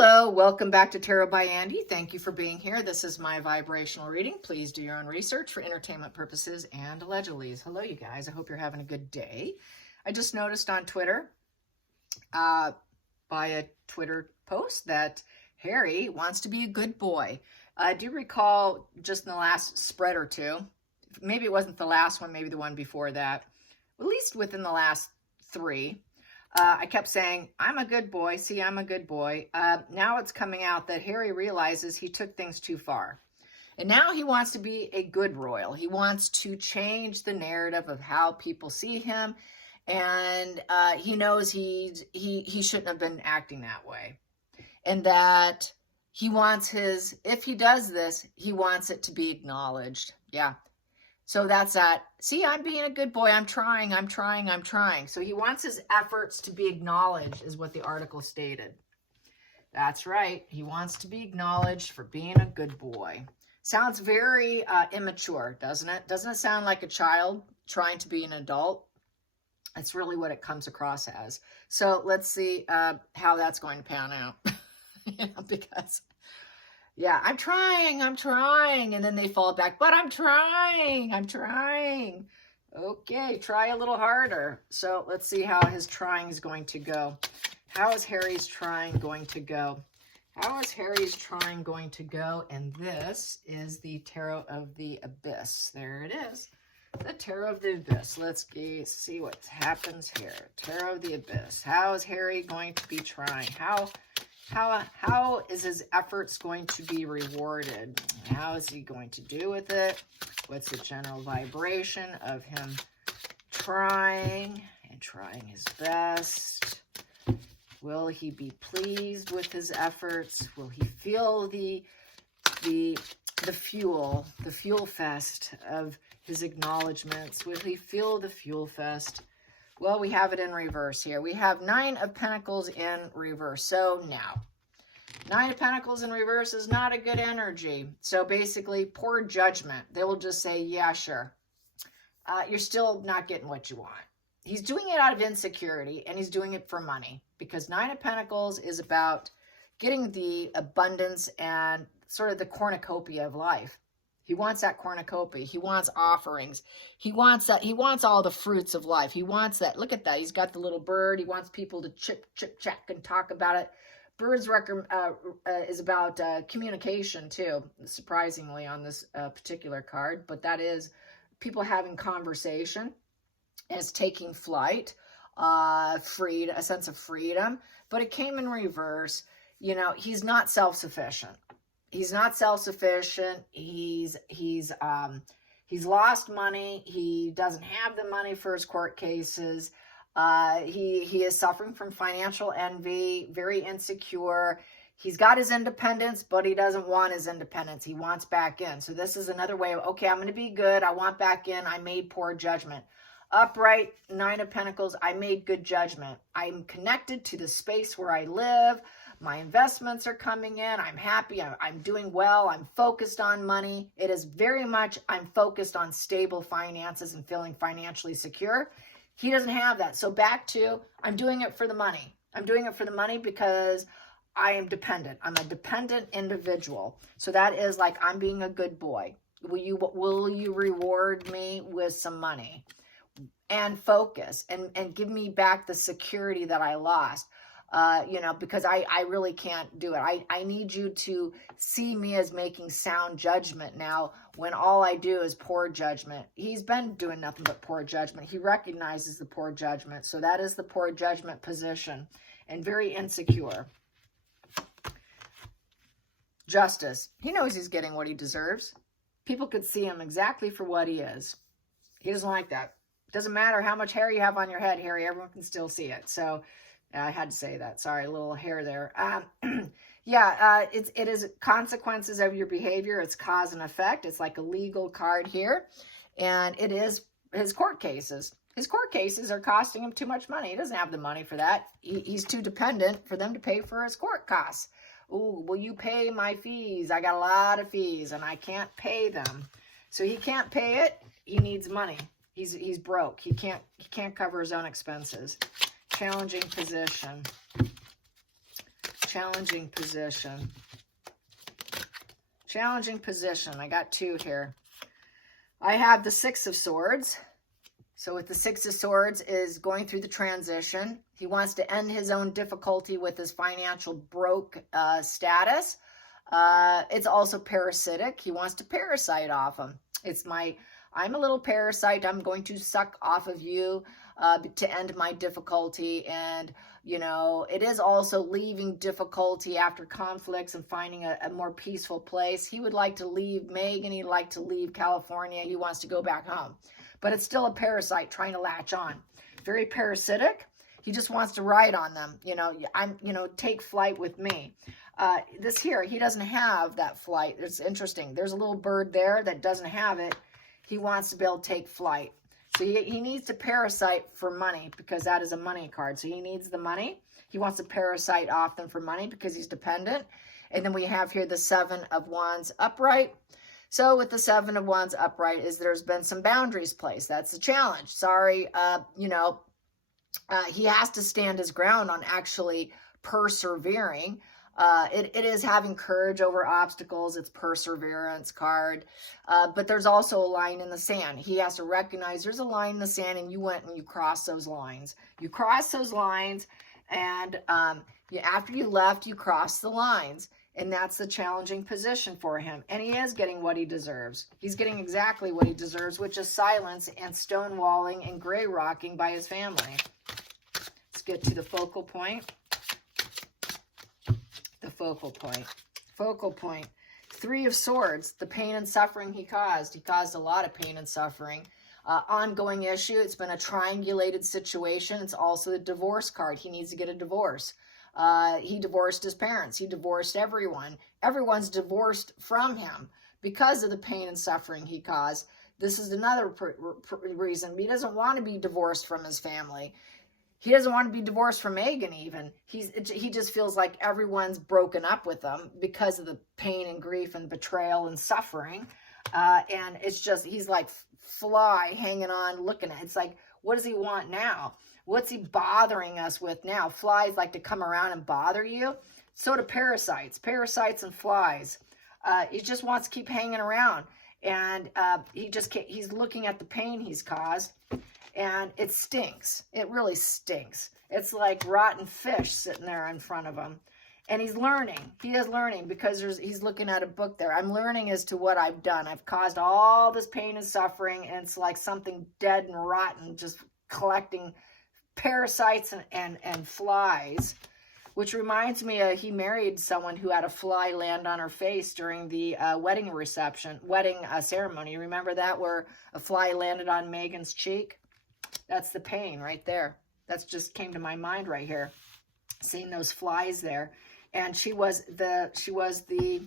Hello, welcome back to Tarot by Andy. Thank you for being here. This is my vibrational reading. Please do your own research for entertainment purposes and allegedly. Hello, you guys. I hope you're having a good day. I just noticed on Twitter, by a Twitter post, that Harry wants to be a good boy. Do you recall just in the last spread or two, maybe it wasn't the last one, maybe the one before that, at least within the last three, I kept saying, I'm a good boy. See, I'm a good boy. Now it's coming out that Harry realizes he took things too far. And now he wants to be a good royal. He wants to change the narrative of how people see him. And he knows he shouldn't have been acting that way. And that he wants if he does this, he wants it to be acknowledged. Yeah. So that's that. See, I'm being a good boy. I'm trying. So he wants his efforts to be acknowledged, is what the article stated. That's right. He wants to be acknowledged for being a good boy. Sounds very immature, doesn't it? Doesn't it sound like a child trying to be an adult? That's really what it comes across as. So let's see how that's going to pan out. Because... yeah, I'm trying, and then they fall back, but I'm trying. Okay, try a little harder. So let's see how his trying is going to go. How is Harry's trying going to go? And this is the Tarot of the Abyss. There it is. The Tarot of the Abyss. Let's see what happens here. Tarot of the Abyss. How is Harry going to be trying? How is his efforts going to be rewarded? How is he going to do with it? What's the general vibration of him trying his best? Will he be pleased with his efforts? Will he feel the fuel fest of his acknowledgments? Will he feel the fuel fest? Well, we have it in reverse here. We have 9 of Pentacles in reverse. So now, 9 of Pentacles in reverse is not a good energy. So basically, poor judgment. They will just say, yeah, sure. You're still not getting what you want. He's doing it out of insecurity, and he's doing it for money. Because 9 of Pentacles is about getting the abundance and sort of the cornucopia of life. He wants that cornucopia. He wants offerings. He wants that. He wants all the fruits of life. He wants that. Look at that. He's got the little bird. He wants people to chip, check, and talk about it. Bird's is about communication, too, surprisingly, on this particular card. But that is people having conversation as taking flight, a sense of freedom. But it came in reverse. You know, he's not self-sufficient. He's not self-sufficient. He's lost money. He doesn't have the money for his court cases. He is suffering from financial envy, very insecure. He's got his independence, but he doesn't want his independence. He wants back in. So this is another way of, okay, I'm going to be good. I want back in. I made poor judgment. Upright, 9 of Pentacles, I made good judgment. I'm connected to the space where I live. My investments are coming in. I'm happy. I'm doing well. I'm focused on money. It is very much, I'm focused on stable finances and feeling financially secure. He doesn't have that. So back to, I'm doing it for the money. I'm doing it for the money because I am dependent. I'm a dependent individual. So that is like, I'm being a good boy. Will you reward me with some money? And focus and give me back the security that I lost. Because I really can't do it. I need you to see me as making sound judgment now when all I do is poor judgment. He's been doing nothing but poor judgment. He recognizes the poor judgment. So that is the poor judgment position and very insecure. Justice. He knows he's getting what he deserves. People could see him exactly for what he is. He doesn't like that. Doesn't matter how much hair you have on your head, Harry. Everyone can still see it. So I had to say that. Sorry, a little hair there. It is consequences of your behavior. It's cause and effect. It's like a legal card here. And it is his court cases. His court cases are costing him too much money. He doesn't have the money for that. He's too dependent for them to pay for his court costs. Ooh, will you pay my fees? I got a lot of fees and I can't pay them. So he can't pay it. He needs money. He's broke. He can't cover his own expenses. Challenging position. challenging position. Challenging position. I got two here. I have the Six of Swords. So with the Six of Swords is going through the transition. He wants to end his own difficulty with his financial broke status. It's also parasitic. He wants to parasite off him. I'm a little parasite. I'm going to suck off of you to end my difficulty. And, you know, it is also leaving difficulty after conflicts and finding a more peaceful place. He would like to leave Megan. He'd like to leave California. He wants to go back home. But it's still a parasite trying to latch on. Very parasitic. He just wants to ride on them. Take flight with me. This here, he doesn't have that flight. It's interesting. There's a little bird there that doesn't have it. He wants to be able to take flight. So he needs to parasite for money because that is a money card. So he needs the money. He wants to parasite off them for money because he's dependent. And then we have here the Seven of Wands upright. So with the Seven of Wands upright there's been some boundaries placed. That's the challenge. Sorry, he has to stand his ground on actually persevering. It is having courage over obstacles. It's perseverance card. But there's also a line in the sand. He has to recognize there's a line in the sand and you went and you crossed those lines. You crossed those lines and after you left, you crossed the lines. And that's the challenging position for him. And he is getting what he deserves. He's getting exactly what he deserves, which is silence and stonewalling and gray rocking by his family. Let's get to the focal point. The focal point. Focal point. Three of Swords, the pain and suffering he caused. He caused a lot of pain and suffering. Ongoing issue. It's been a triangulated situation. It's also the divorce card. He needs to get a divorce. He divorced his parents. He divorced everyone. Everyone's divorced from him because of the pain and suffering he caused. This is another reason. He doesn't want to be divorced from his family. He doesn't want to be divorced from Megan even. He just feels like everyone's broken up with him because of the pain and grief and betrayal and suffering. And it's just, he's like fly hanging on, looking at it. It's like, what does he want now? What's he bothering us with now? Flies like to come around and bother you. So do parasites and flies. He just wants to keep hanging around. And he's looking at the pain he's caused. And it stinks. It really stinks. It's like rotten fish sitting there in front of him. And he's learning. He is learning because he's looking at a book there. I'm learning as to what I've done. I've caused all this pain and suffering. And it's like something dead and rotten just collecting parasites and flies, which reminds me he married someone who had a fly land on her face during the wedding ceremony. Remember that, where a fly landed on Megan's cheek? That's the pain right there. That's just came to my mind right here, seeing those flies there. And she was the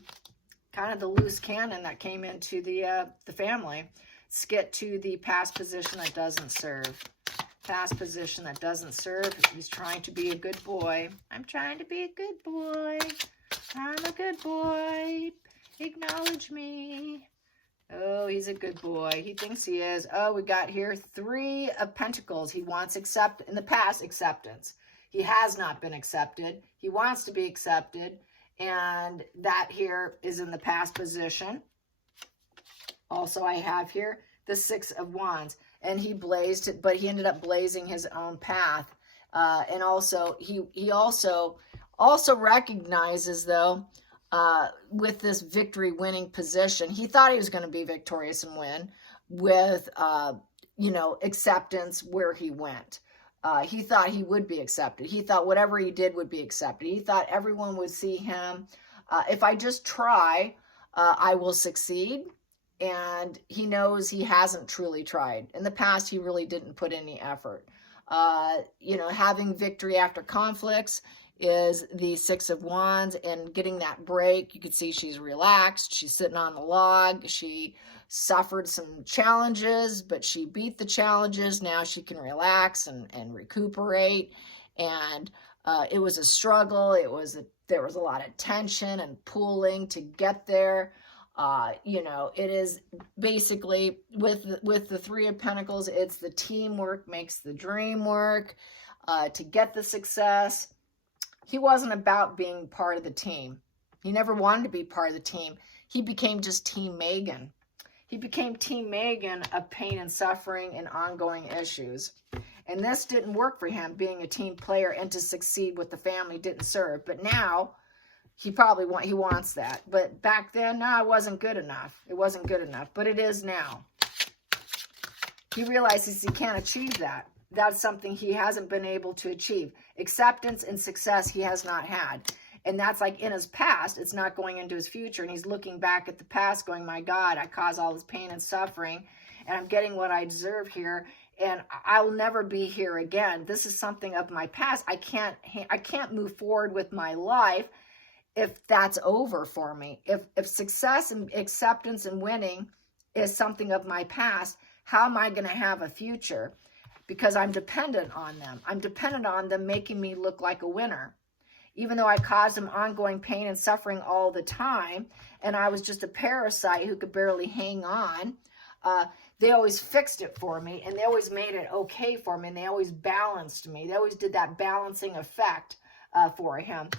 kind of the loose cannon that came into the family. Skit to the past position that doesn't serve. Past position that doesn't serve. He's trying to be a good boy. I'm trying to be a good boy. I'm a good boy. Acknowledge me. Oh, he's a good boy. He thinks he is. Oh, we got here Three of Pentacles. He wants in the past acceptance. He has not been accepted. He wants to be accepted. And that here is in the past position. Also, I have here the Six of Wands. And he blazed it, but he ended up blazing his own path. And also, he also recognizes, though, with this victory winning position, he thought he was going to be victorious and win with, acceptance where he went. He thought he would be accepted. He thought whatever he did would be accepted. He thought everyone would see him. If I just try, I will succeed. And he knows he hasn't truly tried. In the past, he really didn't put any effort. Having victory after conflicts is the Six of Wands, and getting that break. You can see she's relaxed. She's sitting on the log. She suffered some challenges, but she beat the challenges. Now she can relax and recuperate. And it was a struggle. There was a lot of tension and pulling to get there. It is basically with the Three of Pentacles, it's the teamwork makes the dream work. To get the success, he wasn't about being part of the team. He never wanted to be part of the team. He became just Team Megan. He became Team Megan of pain and suffering and ongoing issues. And this didn't work for him, being a team player and to succeed with the family didn't serve. But now, he wants that. But back then, no, it wasn't good enough. It wasn't good enough, but it is now. He realizes he can't achieve that. That's something he hasn't been able to achieve. Acceptance and success he has not had. And that's like in his past, it's not going into his future. And he's looking back at the past going, my God, I caused all this pain and suffering, and I'm getting what I deserve here, and I will never be here again. This is something of my past. I can't move forward with my life if that's over for me. If success and acceptance and winning is something of my past, how am I going to have a future? Because I'm dependent on them. I'm dependent on them making me look like a winner. Even though I caused them ongoing pain and suffering all the time, and I was just a parasite who could barely hang on, they always fixed it for me, and they always made it okay for me, and they always balanced me. They always did that balancing effect for him,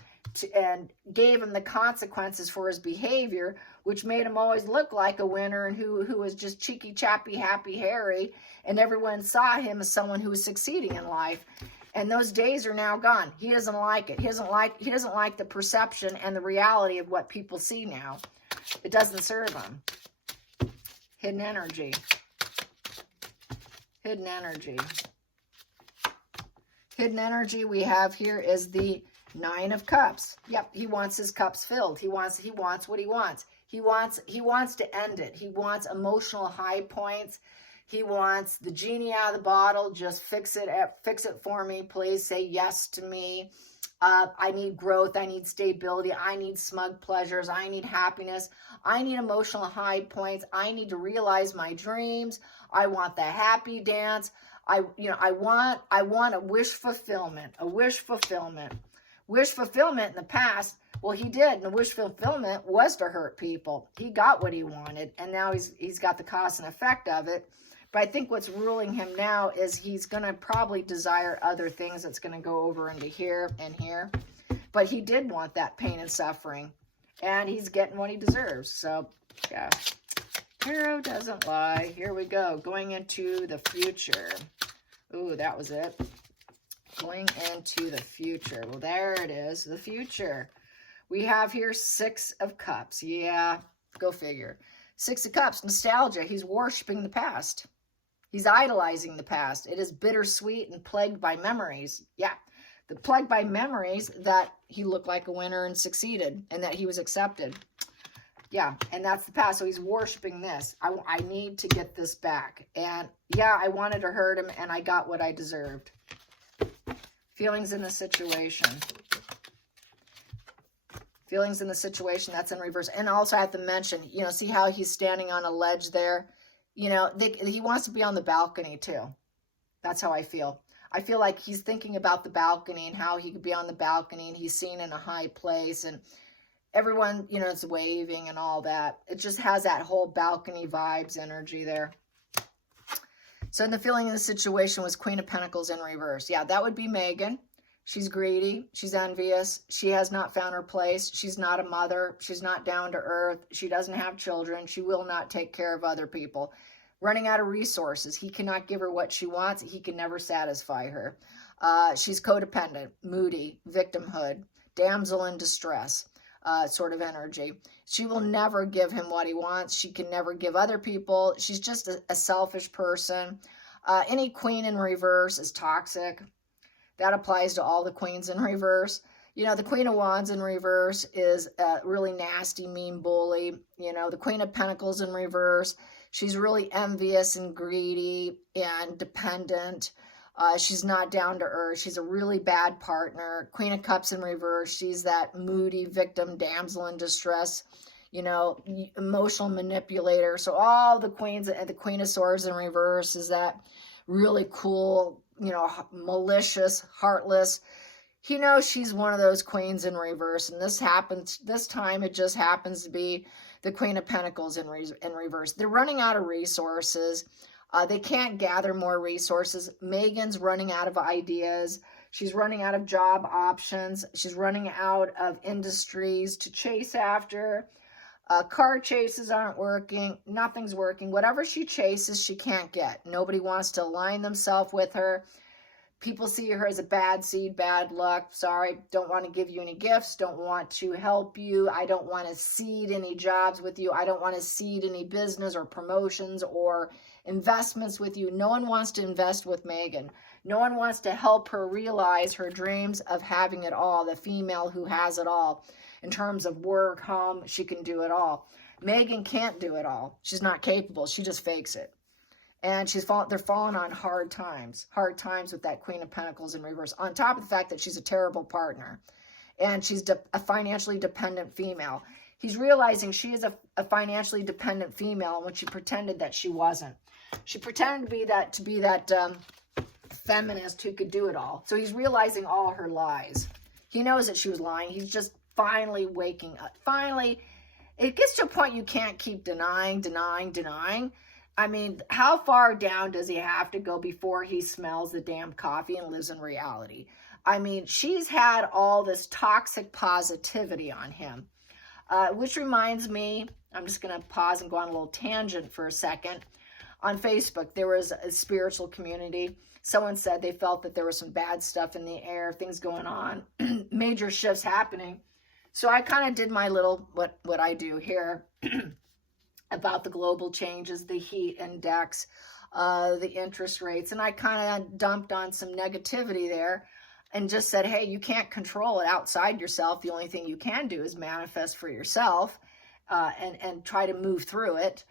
and gave him the consequences for his behavior, which made him always look like a winner and who was just cheeky, chappy, happy, Harry, and everyone saw him as someone who was succeeding in life. And those days are now gone. He doesn't like it. He doesn't like the perception and the reality of what people see now. It doesn't serve him. Hidden energy. Hidden energy. Hidden energy we have here is the Nine of Cups. Yep, he wants his cups filled. He wants what he wants. He wants to end it. He wants emotional high points. He wants the genie out of the bottle. Just fix it for me, please. Say yes to me. I need growth. I need stability. I need smug pleasures. I need happiness. I need emotional high points. I need to realize my dreams. I want the happy dance. I want a wish fulfillment. A wish fulfillment. Wish fulfillment in the past, well, he did, and the wish fulfillment was to hurt people. He got what he wanted, and now he's got the cause and effect of it. But I think what's ruling him now is he's going to probably desire other things that's going to go over into here and here. But he did want that pain and suffering, and he's getting what he deserves. So, yeah, tarot doesn't lie. Here we go, going into the future. Ooh, that was it. Going into the future. Well, there it is, the future. We have here Six of Cups. Yeah, go figure. Six of Cups, nostalgia. He's worshiping the past. He's idolizing the past. It is bittersweet and plagued by memories. Yeah, the plagued by memories that he looked like a winner and succeeded and that he was accepted. Yeah, and that's the past. So he's worshiping this. I need to get this back. And yeah, I wanted to hurt him and I got what I deserved. Feelings in the situation. Feelings in the situation, that's in reverse. And also I have to mention, see how he's standing on a ledge there? He wants to be on the balcony too. That's how I feel. I feel like he's thinking about the balcony and how he could be on the balcony and he's seen in a high place and everyone, is waving and all that. It just has that whole balcony vibes energy there. So in the feeling in the situation was Queen of Pentacles in reverse. Yeah, that would be Megan. She's greedy. She's envious. She has not found her place. She's not a mother. She's not down to earth. She doesn't have children. She will not take care of other people. Running out of resources. He cannot give her what she wants. He can never satisfy her. She's codependent, moody, victimhood, damsel in distress sort of energy. She will never give him what he wants. She can never give other people. She's just a selfish person. Any queen in reverse is toxic. That applies to all the queens in reverse. The Queen of Wands in reverse is a really nasty, mean bully. The Queen of Pentacles in reverse, she's really envious and greedy and dependent. She's not down to earth. She's a really bad partner. Queen of Cups in reverse, she's that moody victim, damsel in distress, emotional manipulator. So all the queens, and the Queen of Swords in reverse is that really cool, malicious, heartless. She's one of those queens in reverse. And this time it just happens to be the Queen of Pentacles in reverse. They're running out of resources. They can't gather more resources. Megan's running out of ideas. She's running out of job options. She's running out of industries to chase after. Car chases aren't working. Nothing's working. Whatever she chases, she can't get. Nobody wants to align themselves with her. People see her as a bad seed, bad luck. Sorry, don't want to give you any gifts. Don't want to help you. I don't want to seed any jobs with you. I don't want to seed any business or promotions or investments with you. No one wants to invest with Megan. No one wants to help her realize her dreams of having it all, the female who has it all. In terms of work, home, she can do it all. Megan can't do it all. She's not capable. She just fakes it. And they're falling on hard times with that Queen of Pentacles in reverse, on top of the fact that she's a terrible partner. And she's a financially dependent female. He's realizing she is a financially dependent female when she pretended that she wasn't. She pretended to be that feminist who could do it all. So he's realizing all her lies. He knows that she was lying. He's just finally waking up. Finally, it gets to a point you can't keep denying. I mean, how far down does he have to go before he smells the damn coffee and lives in reality? I mean, she's had all this toxic positivity on him, which reminds me, I'm just going to pause and go on a little tangent for a second. On Facebook, there was a spiritual community. Someone said they felt that there was some bad stuff in the air, things going on, major shifts happening. So I kind of did my little, what I do here, about the global changes, the heat index, the interest rates. And I kind of dumped on some negativity there and just said, hey, you can't control it outside yourself. The only thing you can do is manifest for yourself and try to move through it,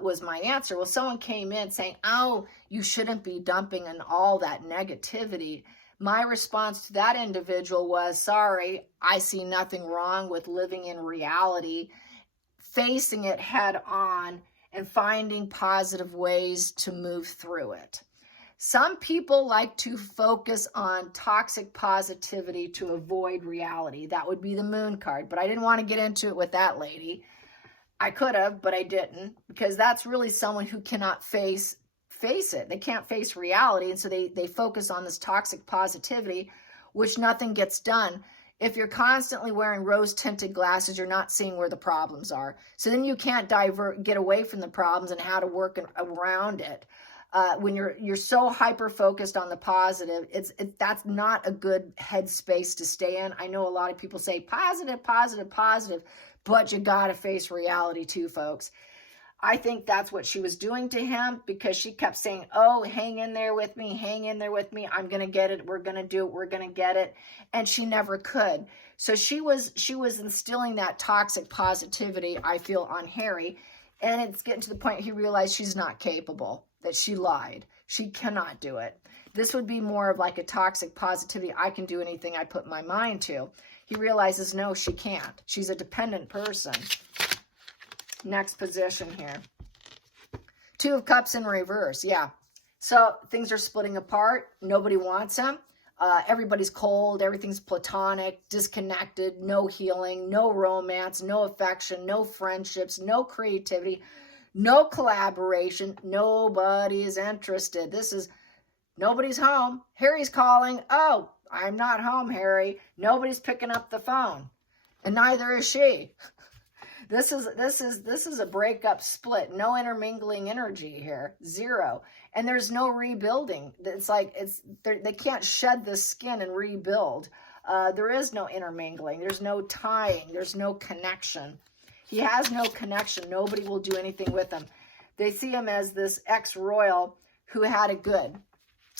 was my answer. Well, someone came in saying, oh, you shouldn't be dumping on all that negativity. My response to that individual was, sorry, I see nothing wrong with living in reality, facing it head on, and finding positive ways to move through it. Some people like to focus on toxic positivity to avoid reality. That would be the moon card, but I didn't want to get into it with that lady. I could have, but I didn't, because that's really someone who cannot face it. They can't face reality, and so they focus on this toxic positivity, which nothing gets done. If you're constantly wearing rose-tinted glasses, you're not seeing where the problems are. So then you can't get away from the problems and how to work around it. When you're so hyper-focused on the positive, that's not a good headspace to stay in. I know a lot of people say positive, but you got to face reality too, folks. I think that's what she was doing to him, because she kept saying, oh, hang in there with me. I'm going to get it. We're going to do it. We're going to get it. And she never could. So she was instilling that toxic positivity, I feel, on Harry. And it's getting to the point he realized she's not capable, that she lied. She cannot do it. This would be more of like a toxic positivity. I can do anything I put my mind to. He realizes, no, she can't. She's a dependent person. Next position here. Two of Cups in reverse. Yeah. So things are splitting apart. Nobody wants him. Everybody's cold. Everything's platonic, disconnected, no healing, no romance, no affection, no friendships, no creativity, no collaboration. Nobody's interested. Nobody's home. Harry's calling. Oh, I'm not home, Harry. Nobody's picking up the phone. And neither is she. This is a breakup split. No intermingling energy here. Zero. And there's no rebuilding. It's like they can't shed this skin and rebuild. There is no intermingling. There's no tying. There's no connection. He has no connection. Nobody will do anything with him. They see him as this ex-royal who had it good.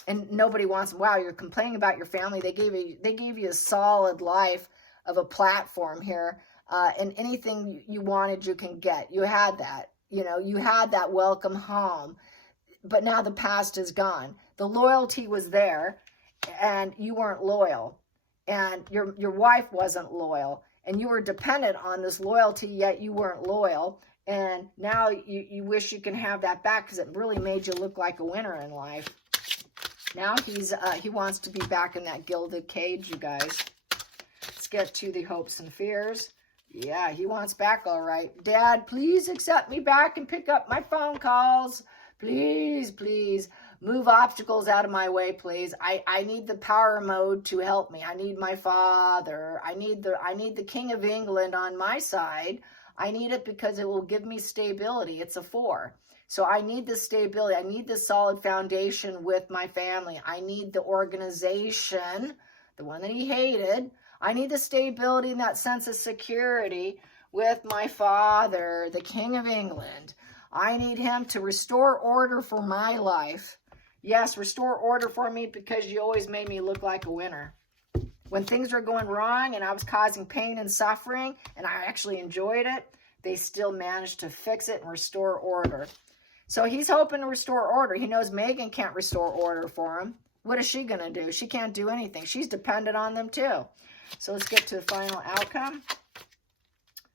And nobody wants him. Wow, you're complaining about your family. They gave you a solid life of a platform here. And anything you wanted, you can get. You had that. You had that welcome home. But now the past is gone. The loyalty was there, and you weren't loyal. And your wife wasn't loyal. And you were dependent on this loyalty, yet you weren't loyal. And now you wish you can have that back, because it really made you look like a winner in life. Now he wants to be back in that gilded cage, you guys. Let's get to the hopes and fears. Yeah, he wants back, all right. Dad, please accept me back and pick up my phone calls. Please, please. Move obstacles out of my way, please. I need the power mode to help me. I need my father. I need the King of England on my side. I need it because it will give me stability. It's a 4. So I need this stability. I need this solid foundation with my family. I need the organization, the one that he hated. I need the stability and that sense of security with my father, the King of England. I need him to restore order for my life. Yes, restore order for me because you always made me look like a winner. When things were going wrong and I was causing pain and suffering and I actually enjoyed it, they still managed to fix it and restore order. So he's hoping to restore order. He knows Megan can't restore order for him. What is she going to do? She can't do anything. She's dependent on them too. So let's get to the final outcome.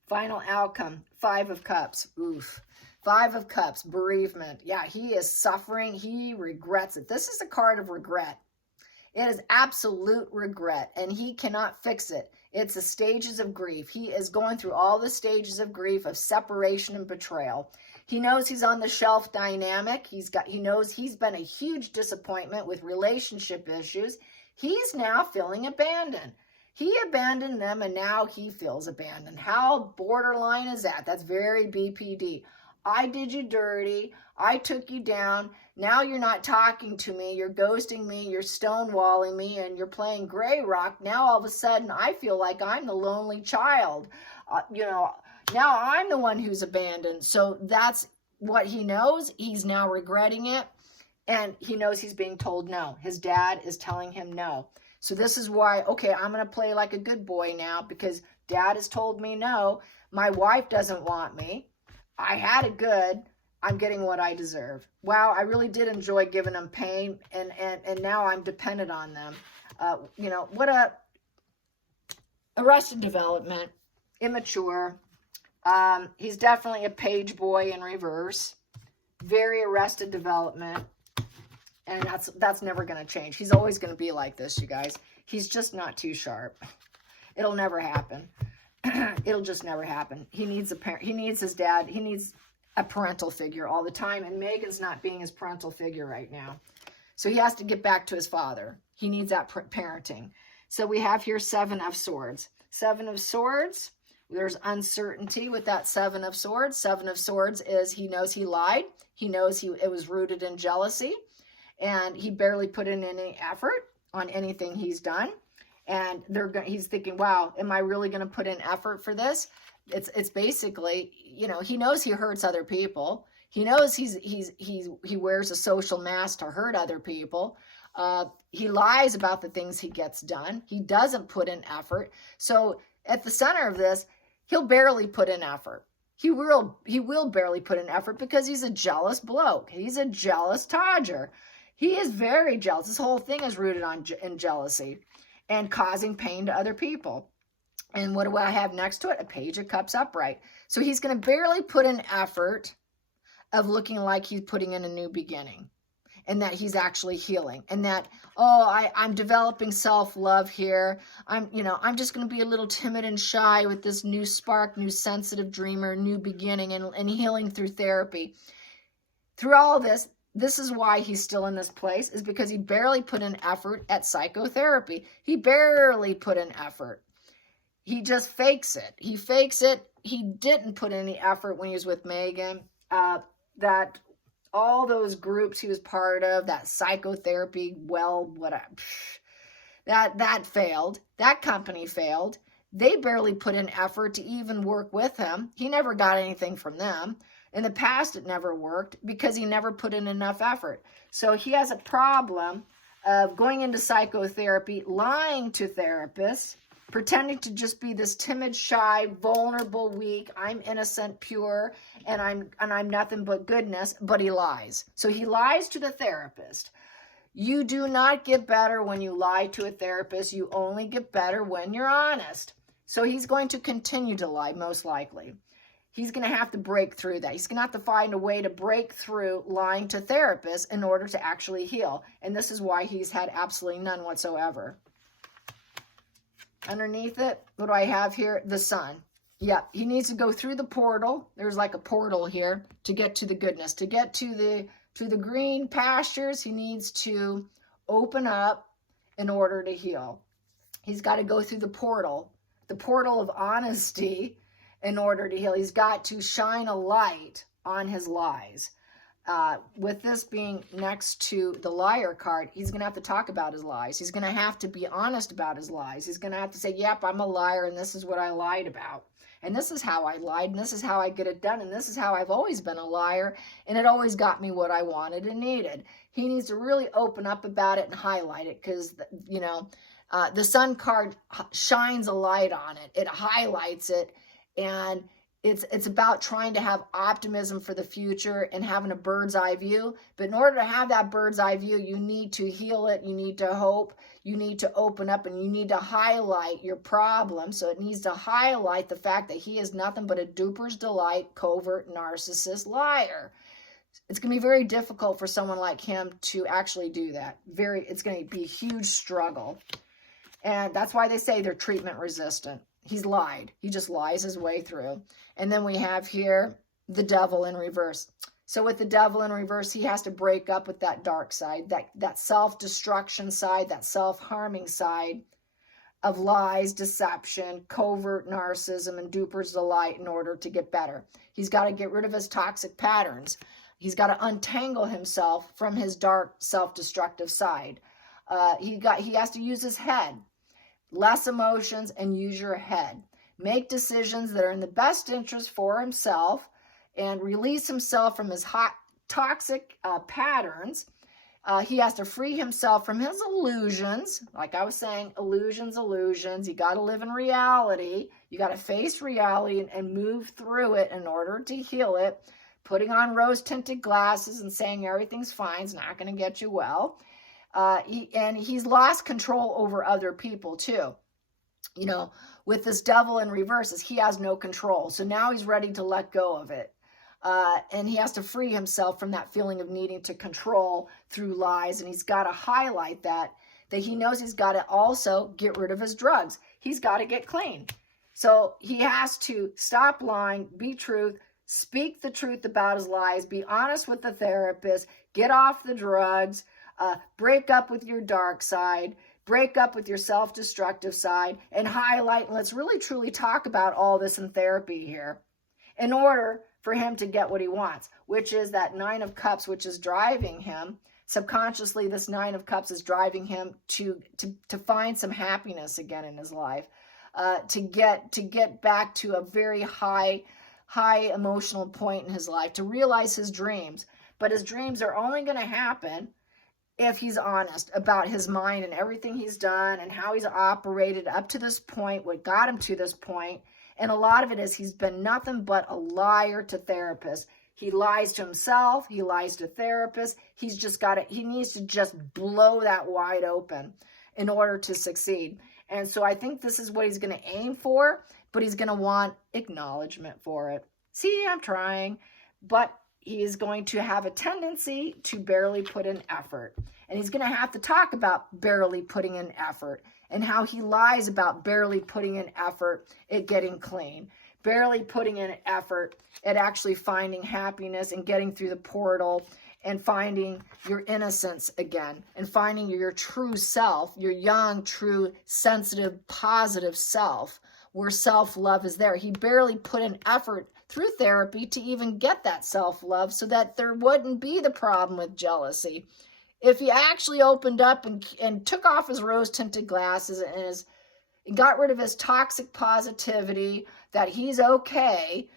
Final outcome, 5 of Cups. Oof. 5 of Cups, bereavement. Yeah, he is suffering. He regrets it. This is a card of regret. It is absolute regret, and he cannot fix it. It's the stages of grief. He is going through all the stages of grief, of separation and betrayal. He knows he's on the shelf dynamic. He knows he's been a huge disappointment with relationship issues. He's now feeling abandoned. He abandoned them, and now he feels abandoned. How borderline is that? That's very BPD. I did you dirty. I took you down. Now you're not talking to me. You're ghosting me. You're stonewalling me, and you're playing gray rock. Now all of a sudden I feel like I'm the lonely child. Now I'm the one who's abandoned. So that's what he knows. He's now regretting it, and he knows he's being told no. His dad is telling him no. So this is why, okay, I'm going to play like a good boy now because dad has told me no. My wife doesn't want me. I had it good. I'm getting what I deserve. Wow, I really did enjoy giving them pain, and now I'm dependent on them. What a arrested development, immature. He's definitely a page boy in reverse. Very arrested development. And that's never going to change. He's always going to be like this, you guys. He's just not too sharp. It'll never happen. It'll just never happen. He needs a parent. He needs his dad. He needs a parental figure all the time. And Megan's not being his parental figure right now. So he has to get back to his father. He needs that parenting. So we have here 7 of Swords. 7 of Swords. There's uncertainty with that 7 of Swords. 7 of Swords is he knows he lied. He knows it was rooted in jealousy. And he barely put in any effort on anything he's done. And he's thinking, wow, am I really going to put in effort for this? It's basically, he knows he hurts other people. He knows he wears a social mask to hurt other people. He lies about the things he gets done. He doesn't put in effort. So at the center of this, he'll barely put in effort. He will barely put in effort because he's a jealous bloke. He's a jealous Todger. He is very jealous. This whole thing is rooted in jealousy and causing pain to other people. And what do I have next to it? A Page of Cups upright. So he's going to barely put in effort of looking like he's putting in a new beginning and that he's actually healing and that, I'm developing self-love here. I'm just going to be a little timid and shy with this new spark, new sensitive dreamer, new beginning and healing through therapy. Through all this, this is why he's still in this place, is because he barely put in effort at psychotherapy. He barely put in effort. He just fakes it. He fakes it. He didn't put any effort when he was with Megan. That all those groups he was part of, that psychotherapy, that failed. That company failed. They barely put in effort to even work with him. He never got anything from them. In the past, it never worked because he never put in enough effort. So he has a problem of going into psychotherapy, lying to therapists, pretending to just be this timid, shy, vulnerable, weak, I'm innocent, pure, and I'm nothing but goodness, but he lies. So he lies to the therapist. You do not get better when you lie to a therapist. You only get better when you're honest. So he's going to continue to lie, most likely. He's going to have to break through that. He's going to have to find a way to break through lying to therapists in order to actually heal. And this is why he's had absolutely none whatsoever. Underneath it, what do I have here? The Sun. Yeah, he needs to go through the portal. There's like a portal here to get to the goodness, to get to to the green pastures. He needs to open up in order to heal. He's got to go through the portal of honesty in order to heal. He's got to shine a light on his lies. With this being next to the liar card, he's going to have to talk about his lies. He's going to have to be honest about his lies. He's going to have to say, yep, I'm a liar, and this is what I lied about. And this is how I lied, and this is how I get it done, and this is how I've always been a liar, and it always got me what I wanted and needed. He needs to really open up about it and highlight it, because, you know, the Sun card shines a light on it. It highlights it, and it's about trying to have optimism for the future and having a bird's eye view. But in order to have that bird's eye view, you need to heal it. You need to hope. You need to open up, and you need to highlight your problem. So it needs to highlight the fact that he is nothing but a duper's delight, covert, narcissist, liar. It's going to be very difficult for someone like him to actually do that. It's going to be a huge struggle. And that's why they say they're treatment resistant. He's lied. He just lies his way through. And then we have here the devil in reverse. So with the devil in reverse, he has to break up with that dark side, that self-destruction side, that self-harming side of lies, deception, covert narcissism, and duper's delight in order to get better. He's got to get rid of his toxic patterns. He's got to untangle himself from his dark, self-destructive side. He has to use his head. Less emotions and use your head. Make decisions that are in the best interest for himself and release himself from his toxic patterns. He has to free himself from his illusions. Like I was saying, illusions. You got to live in reality. You got to face reality and move through it in order to heal it. Putting on rose-tinted glasses and saying everything's fine is not going to get you well. And he's lost control over other people too. You know, with this devil in reverse, he has no control. So now he's ready to let go of it. And he has to free himself from that feeling of needing to control through lies. And he's got to highlight that he knows he's got to also get rid of his drugs. He's got to get clean. So he has to stop lying, be truth, speak the truth about his lies, be honest with the therapist, get off the drugs, break up with your dark side, break up with your self-destructive side, and highlight, and let's really truly talk about all this in therapy here in order for him to get what he wants, which is that Nine of Cups, which is driving him. Subconsciously, this Nine of Cups is driving him to find some happiness again in his life, to get back to a very high emotional point in his life, to realize his dreams. But his dreams are only going to happen if he's honest about his mind and everything he's done and how he's operated up to this point, what got him to this point. And a lot of it is he's been nothing but a liar to therapists. He lies to himself. He lies to therapists. He needs to just blow that wide open in order to succeed. And so I think this is what he's going to aim for, but he's going to want acknowledgement for it. See, I'm trying, but he is going to have a tendency to barely put in effort. And he's going to have to talk about barely putting in effort and how he lies about barely putting in effort at getting clean, barely putting in effort at actually finding happiness and getting through the portal and finding your innocence again and finding your true self, your young, true, sensitive, positive self, where self-love is there. He barely put in effort through therapy to even get that self-love so that there wouldn't be the problem with jealousy. If he actually opened up and took off his rose-tinted glasses and got rid of his toxic positivity, that he's okay,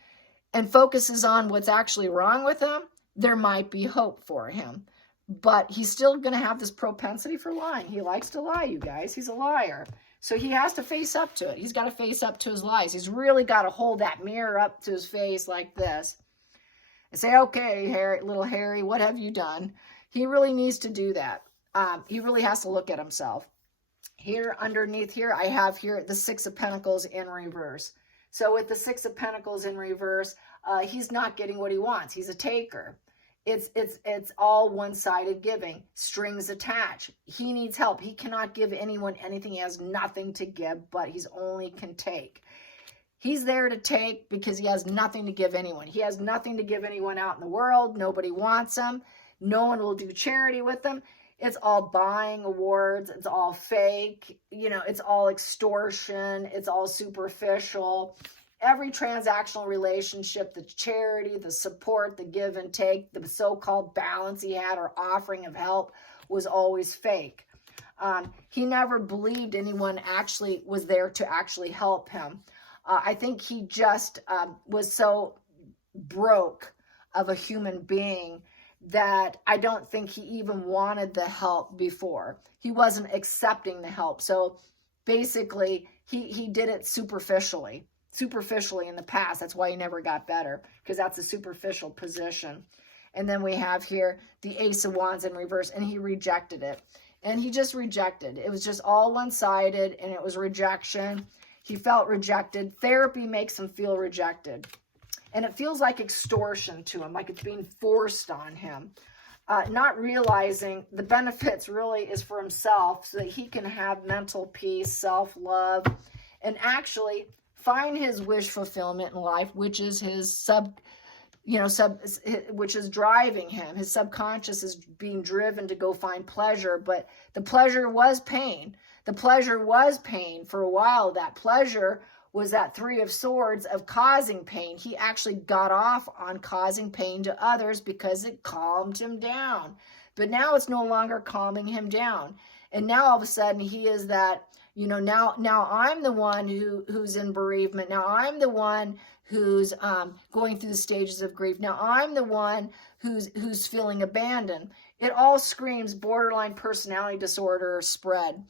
and focuses on what's actually wrong with him, there might be hope for him. But he's still going to have this propensity for lying. He likes to lie, you guys. He's a liar. So he has to face up to it. He's got to face up to his lies. He's really got to hold that mirror up to his face like this and say, okay, little Harry, what have you done? He really needs to do that. He really has to look at himself. Here, underneath here, I have here the Six of Pentacles in reverse. So with the Six of Pentacles in reverse, he's not getting what he wants. He's a taker. It's all one-sided giving, strings attached. He needs help. He cannot give anyone anything. He has nothing to give, but he's only can take. He's there to take because he has nothing to give anyone. He has nothing to give anyone out in the world. Nobody wants him. No one will do charity with him. It's all buying awards. It's all fake. You know, it's all extortion. It's all superficial. Every transactional relationship, the charity, the support, the give and take, the so-called balance he had or offering of help was always fake. He never believed anyone actually was there to actually help him. I think he just was so broke of a human being that I don't think he even wanted the help before. He wasn't accepting the help. So basically, he did it superficially in the past. That's why he never got better, because that's a superficial position. And then we have here the Ace of Wands in reverse, and he rejected it. And he just rejected. It was just all one-sided, and it was rejection. He felt rejected. Therapy makes him feel rejected. And it feels like extortion to him, like it's being forced on him. Not realizing the benefits really is for himself so that he can have mental peace, self-love, and actually find his wish fulfillment in life, which is his which is driving him. His subconscious is being driven to go find pleasure, but the pleasure was pain. The pleasure was pain for a while. That pleasure was that Three of Swords of causing pain. He actually got off on causing pain to others because it calmed him down. But now it's no longer calming him down. And now all of a sudden he is that, now I'm the one who's in bereavement. Now I'm the one who's going through the stages of grief. Now I'm the one who's feeling abandoned. It all screams borderline personality disorder spread.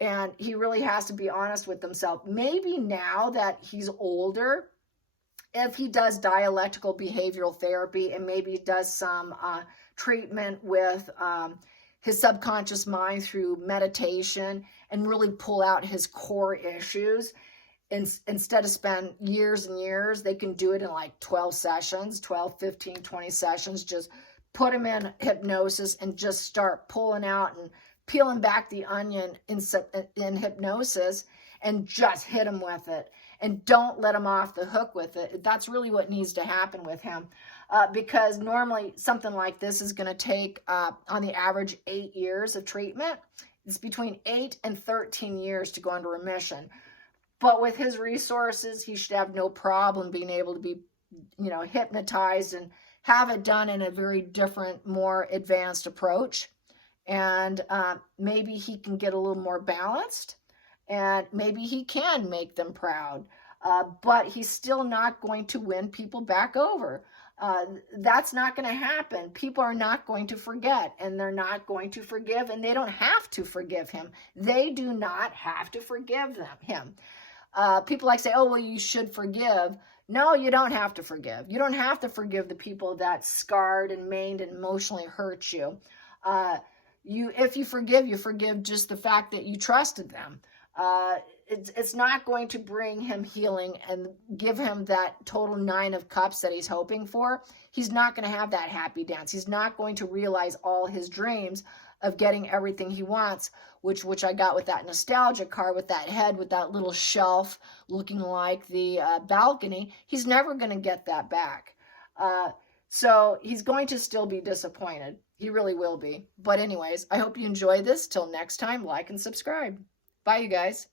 And he really has to be honest with himself. Maybe now that he's older, if he does dialectical behavioral therapy and maybe does some treatment with his subconscious mind through meditation and really pull out his core issues, instead of spend years and years, they can do it in like 12 sessions, 12, 15, 20 sessions. Just put him in hypnosis and just start pulling out and peeling back the onion in hypnosis and just hit him with it. And don't let him off the hook with it. That's really what needs to happen with him. Because normally something like this is going to take, on the average, 8 years of treatment. It's between 8 and 13 years to go into remission. But with his resources, he should have no problem being able to be, hypnotized and have it done in a very different, more advanced approach. And maybe he can get a little more balanced, and maybe he can make them proud. But he's still not going to win people back over. That's not going to happen. People are not going to forget, and they're not going to forgive, and they don't have to forgive him. They do not have to forgive him. People like say, oh, well, you should forgive. No, you don't have to forgive. You don't have to forgive the people that scarred and maimed and emotionally hurt you. If you forgive just the fact that you trusted them. It's not going to bring him healing and give him that total 9 of cups that he's hoping for. He's not going to have that happy dance. He's not going to realize all his dreams of getting everything he wants, which I got with that nostalgia card, with that head, with that little shelf looking like the balcony. He's never going to get that back. So he's going to still be disappointed. He really will be. But anyways, I hope you enjoy this. Till next time, like and subscribe. Bye, you guys.